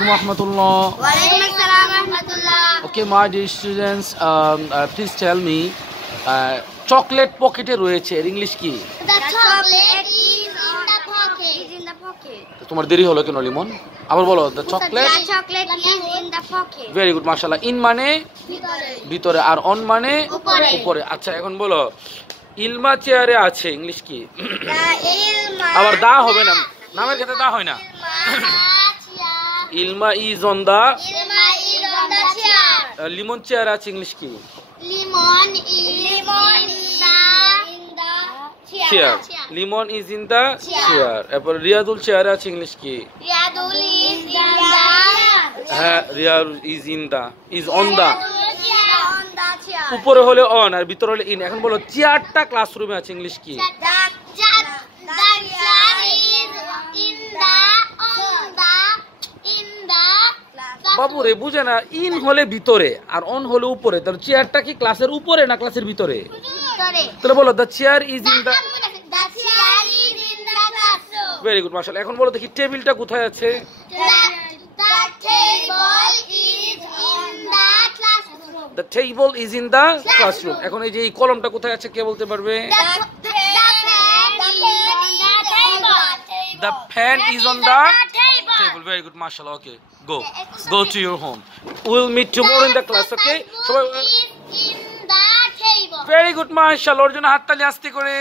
Warahmatullah. Waalaikumsalam warahmatullah. Okay, my dear students, please tell me, chocolate pocket এ রয়েছে এর English কি? The chocolate is in the pocket. Is in the pocket. তোমার দেরি হলো কেন লিমন? আবার বলো, the chocolate. The chocolate is in the pocket. Very good, mashallah. In মানে ভিতরে আর on মানে উপরে। উপরে। আচ্ছা এখন বলো, ইলমা চেয়ারে আছে ইংলিশ কি? The ilma. আবার দা হবে না, নামের ক্ষেত্রে দা হয় না। ইলমা is on the Ilma is on the chair. Limon চেয়ারে আছে ইংলিশ কি? Lemon is in the chair. Limon is in the chair. এরপর রিয়াদুল চেয়ারে আছে ইংলিশ কি? Riyadul is in the হ্যাঁ, Riyad is in the is on the on the chair. উপরে হলে অন আর ভিতরে হলে ইন। এখন বলো চেয়ারটা ক্লাসরুমে আছে ইংলিশ কি? The chair is in the বাবু রে বুঝে না, ইন হলে ভিতরে আর অন হলে উপরে, তাহলে চেয়ারটা কি ক্লাসের উপরে না ক্লাসের ভিতরে? তাহলে বলো the chair is in the. The chair is in the classroom. Very good মাশাআল্লাহ। এখন বলো দেখি টেবিলটা কোথায় আছে? The table is in the classroom. The table is in the classroom. এখন এই যে এই কলমটা কোথায় আছে কে বলতে পারবে? The fan is on the table. Very good মাশাআল্লাহ। ওকে, go to your home. We'll meet tomorrow in the class. Okay, সবাই very good mashallah, ওর জন্য হাততালি আস্তে করে।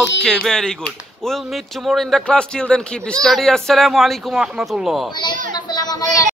Okay, very good. We'll meet tomorrow in the class. Till then keep study. Assalamu alaikum wa rahmatullah.